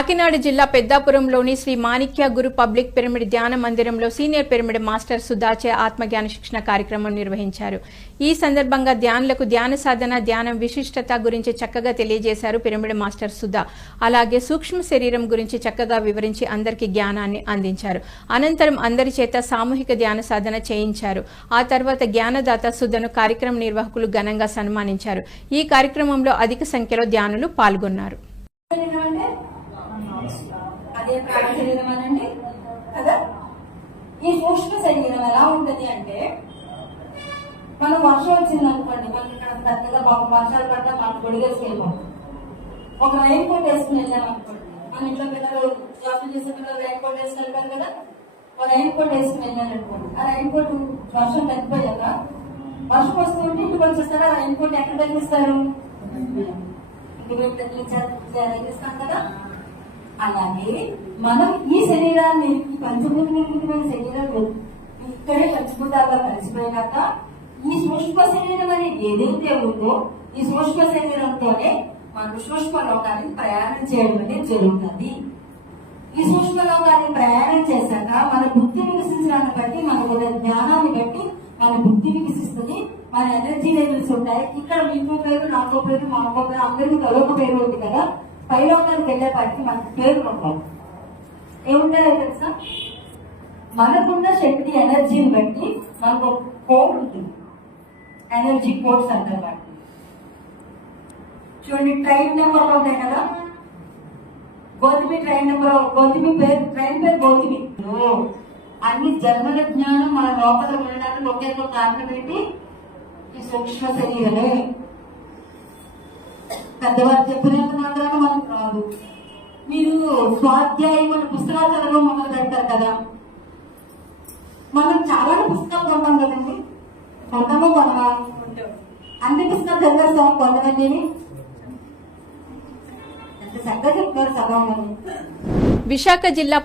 కాకినాడ జిల్లా పెద్దాపురంలోని శ్రీ మాణిక్య గురు public pyramid ధ్యాన మందిరంలో సీనియర్ పిరమిడ్ మాస్టర్ సుధాచే ఆత్మజ్ఞాన శిక్షణ కార్యక్రమం నిర్వహించారు. ఈ సందర్భంగా ధ్యానులకు ధ్యాన సాధన, ధ్యానం విశిష్టత గురించి చక్కగా తెలియజేశారు పిరమిడ్ మాస్టర్ సుధా. అలాగే సూక్ష్మ శరీరం గురించి చక్కగా వివరించి అందరికీ జ్ఞానాన్ని అందించారు. అనంతరం అందరి చేత సామూహిక ధ్యాన సాధన చేయించారు. ఆ తర్వాత జ్ఞానదాత సుధను కార్యక్రమ నిర్వాహకులు ఘనంగా సన్మానించారు. ఈ కార్యక్రమంలో అధిక సంఖ్యలో ధ్యానులు పాల్గొన్నారు. అదే ప్రాణ శరీరం అనండి కదా. ఈ సూక్ష్మ శరీరం ఎలా ఉంటది అంటే, మనం వర్షం వచ్చింది అనుకోండి, మనకి ఇక్కడ పెద్దగా వర్షాలు పడ్డా మనం గొడిగేసుకెళ్ళిపోం. ఒక రైన్ కోట్ వేసుకుని వెళ్ళాం అనుకోండి, మన ఇంట్లో పిల్లలు జాబ్ చేసే పిల్లలు రైన్ కోట్ వేసుకెళ్తారు కదా. ఒక రైన్ కోట్ వేసుకుని వెళ్ళాను అనుకోండి, ఆ రైన్ కోట్ వర్షం తగ్గిపోయాక వర్షం వస్తుంటే ఇంటికి వచ్చేస్తారా, రైన్ కోట్ ఎక్కడ తగ్గిస్తారు? తగ్గిస్తాం కదా. అలాగే మనం ఈ శరీరాన్ని, ఈ పంచభూత నిర్మితమైన శరీరం ఇక్కడే పంచభూతాల్లో కలిసిపోయినాక ఈ సూక్ష్మ శరీరం అనేది ఏదైతే ఉందో, ఈ సూక్ష్మ శరీరంతోనే మనం సూక్ష్మ లోకానికి ప్రయాణం చేయడం అనేది జరుగుతుంది. ఈ సూక్ష్మ లోకానికి ప్రయాణం చేశాక మన బుద్ధి వికసించడాన్ని బట్టి, మన జ్ఞానాన్ని బట్టి మన బుద్ధి వికసిస్తుంది, మన ఎనర్జీ లెవెల్స్ ఉంటాయి. ఇక్కడ మీకో పేరు, నాకో పేరు, మాకో పేరు, అందరికీ తలొక పేరు ఉంది కదా. పైలోకానికి వెళ్ళేపాటికి మనకు పేర్లు ఉంటాయి. ఏముంటాయో తెలుసా? మనకున్న శక్తి, ఎనర్జీని బట్టి మనకు ఒక కోడ్ ఉంటుంది. ఎనర్జీ కోడ్స్ అంటారు వాటి. చూడండి, ట్రైన్ నెంబర్లు ఉంటాయి కదా. గౌతమి ట్రైన్ నెంబర్, గౌతమి పేరు, ట్రైన్ పేరు గౌతమి. అన్ని జన్మల జ్ఞానం మన లోపల వెళ్ళడానికి ఒకే ఒక కారణం ఏంటి? ఈ సూక్ష్మ శరీరమే. పెద్దవారు చెప్పినంత మాత్రాన మనకు రాదు. మీరు స్వాధ్యాయం పుస్తకాలు చదవడం మొదలు పెడతారు కదా. మనం చాలా పుస్తకాలు కొంటాం కదండి. కొంటామో కొన్నా అన్ని పుస్తకాలు చదివేస్తాం కొంతమందిని. ఎంత చక్కగా చెప్తారు సభలో. విశాఖ జిల్లా